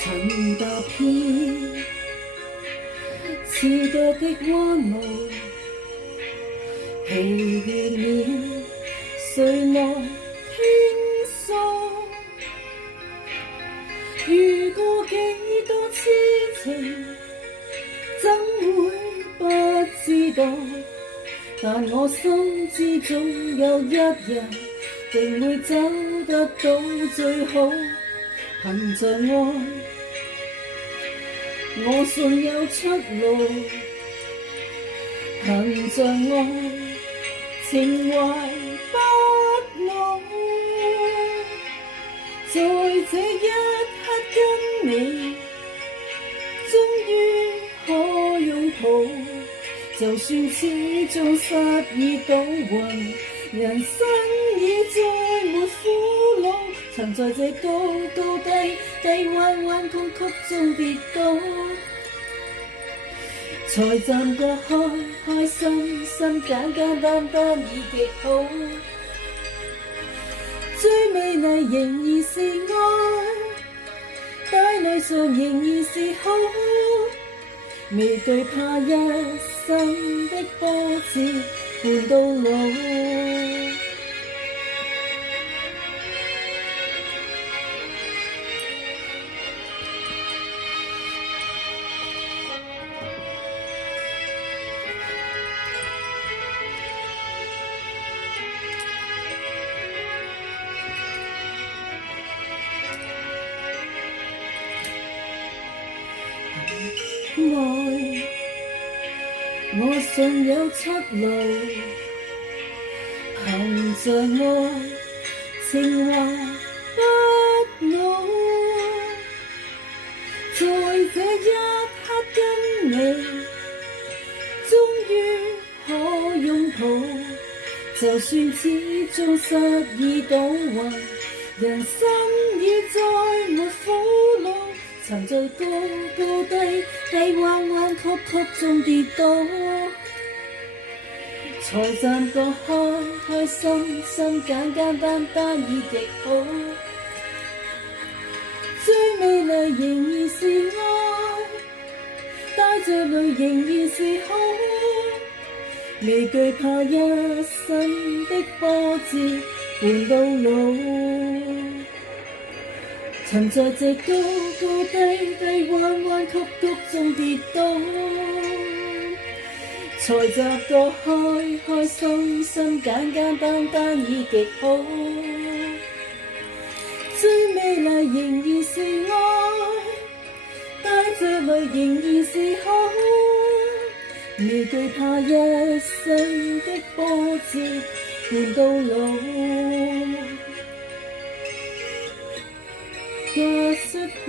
曾踏遍刺腳的彎路，疲倦了，誰來傾訴？遇過幾多痴情，怎會不知道？但我心知總有一日，定會走得到最好。憑着愛，我信有出路。憑着愛，情懷不老。在這一刻跟你，終於可擁抱。就算始終失意倒運，人生已再沒苦惱。曾在這高高低低彎彎曲曲中跌倒，才暫覺開開心心簡簡單單已極好。最美麗仍然是愛，帶淚上仍然是好，未懼怕一生的波折伴到老。愛，我信有出路。憑着愛，情懷不老。在這一刻跟你，終於可擁抱。就算始終失意倒運，人生已再沒苦惱。曾在高高低低彎彎曲曲中跌倒，才暫覺開開心心簡簡單單已極好。最美麗仍然是愛，帶着淚仍然是好，未懼怕一生的波折伴到老。曾在這高高低低彎彎曲曲中跌倒，才習覺開開心心簡簡單單已極好。最美麗仍然是愛，帶着淚仍然是好，未懼怕一生的波折伴到老。假釋我